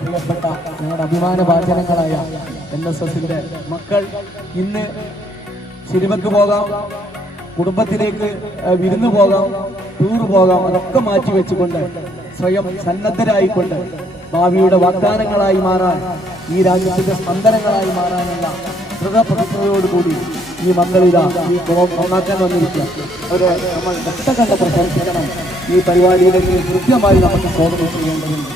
പ്രിയപ്പെട്ട ഞങ്ങളുടെ അഭിമാനഭാചനങ്ങളായ NSSന്റെ മക്കൾ ഇന്ന് സിനിമയ്ക്ക് പോകാം, കുടുംബത്തിലേക്ക് വിരുന്നു പോകാം, ടൂർ പോകാം, അതൊക്കെ മാറ്റിവെച്ചുകൊണ്ട് സ്വയം സന്നദ്ധരായിക്കൊണ്ട് ഭാവിയുടെ വാഗ്ദാനങ്ങളായി മാറാൻ, ഈ രാജ്യത്തിന്റെ സ്പന്ദനങ്ങളായി മാറാനുള്ള ദൃഢപ്രതിജ്ഞയോടുകൂടി ഈ മക്കളിതാ ഈ നന്നാക്കാൻ വന്നിരിക്കുക. അവരെ നമ്മൾ കണ്ട പ്രശംസിക്കണം. ഈ പരിപാടിയിലേക്ക് കൃത്യമായി നമുക്ക് സ്വാഗതം ചെയ്യേണ്ടതുണ്ട്.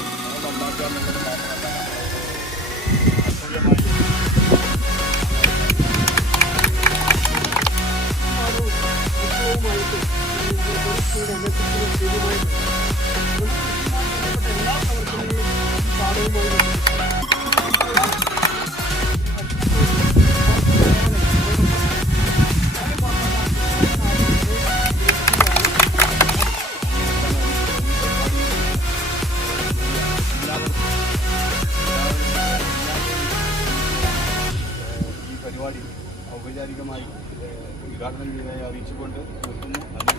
പരിപാടി ഔപചാരികമായി ഉദ്ഘാടനം ചെയ്തതായി അറിയിച്ചുകൊണ്ട് നിർത്തുന്നു.